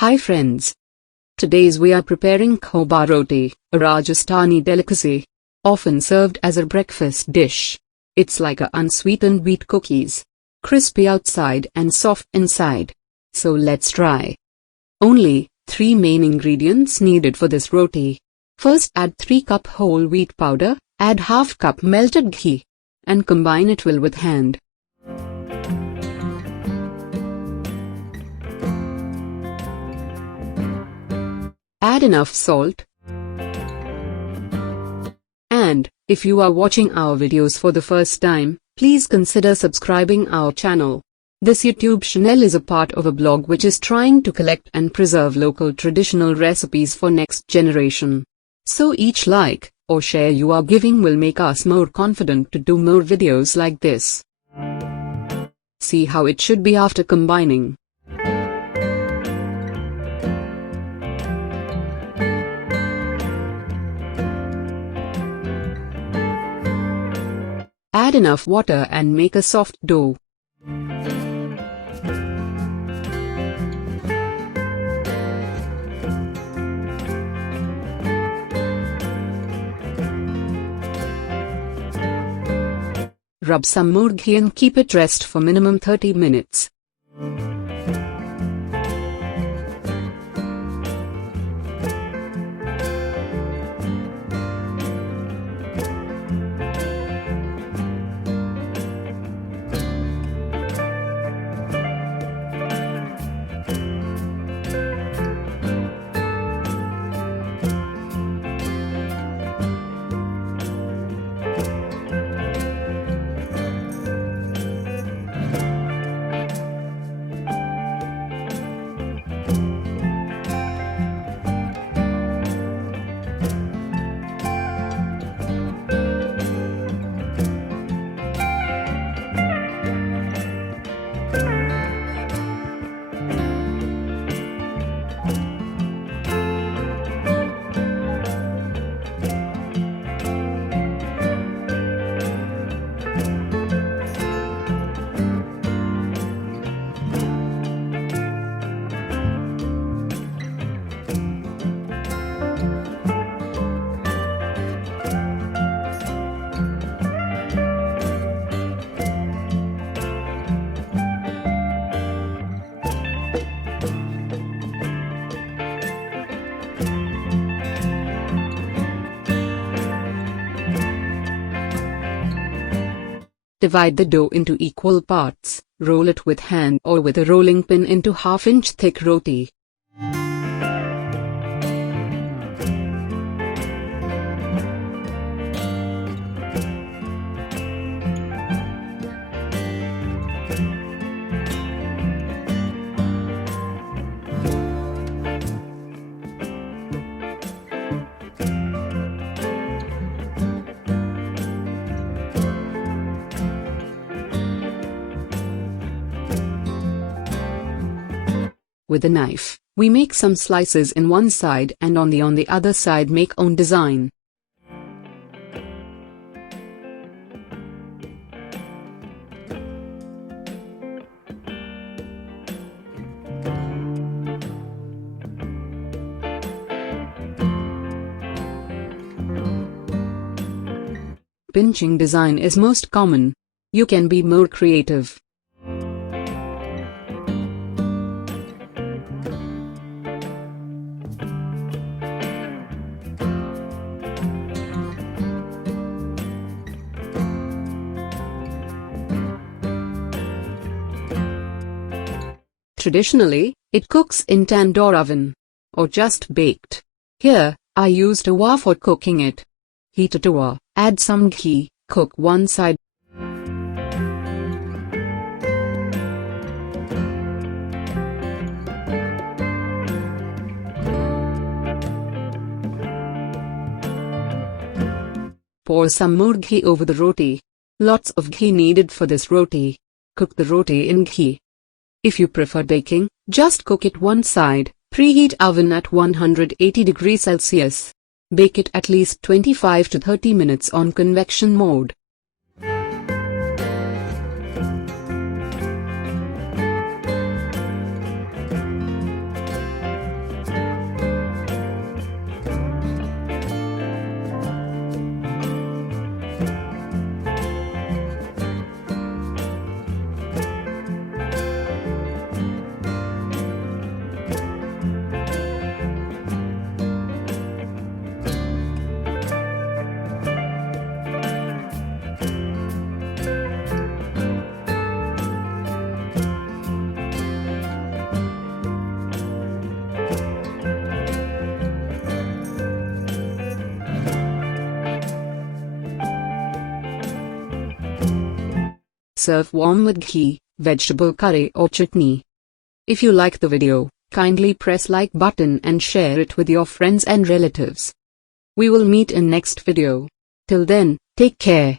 Hi friends. Today we are preparing Khoba Roti, a Rajasthani delicacy, often served as a breakfast dish. It's like a unsweetened wheat cookies, crispy outside and soft inside. So let's try. Only 3 main ingredients needed for this roti. First, add 3 cup whole wheat powder, add half cup melted ghee, and combine it well with hand. Add enough salt. And, if you are watching our videos for the first time, please consider subscribing our channel. This YouTube channel is a part of a blog which is trying to collect and preserve local traditional recipes for next generation. So each like or share you are giving will make us more confident to do more videos like this. See how it should be after combining. Add enough water and make a soft dough. Rub some more ghee and keep it rest for minimum 30 minutes. Divide the dough into equal parts, roll it with hand or with a rolling pin into half-inch thick roti. With a knife, we make some slices in one side and on the other side make own design. Pinching design is most common. You can be more creative. Traditionally, it cooks in tandoor oven, or just baked. Here, I used tawa for cooking it. Heat a tawa, add some ghee, cook one side. Pour some more ghee over the roti. Lots of ghee needed for this roti. Cook the roti in ghee. If you prefer baking, just cook it one side, preheat oven at 180 degrees Celsius. Bake it at least 25 to 30 minutes on convection mode. serve warm with ghee, vegetable curry or chutney. If you like the video, kindly press like button and share it with your friends and relatives. We will meet in next video. Till then, take care.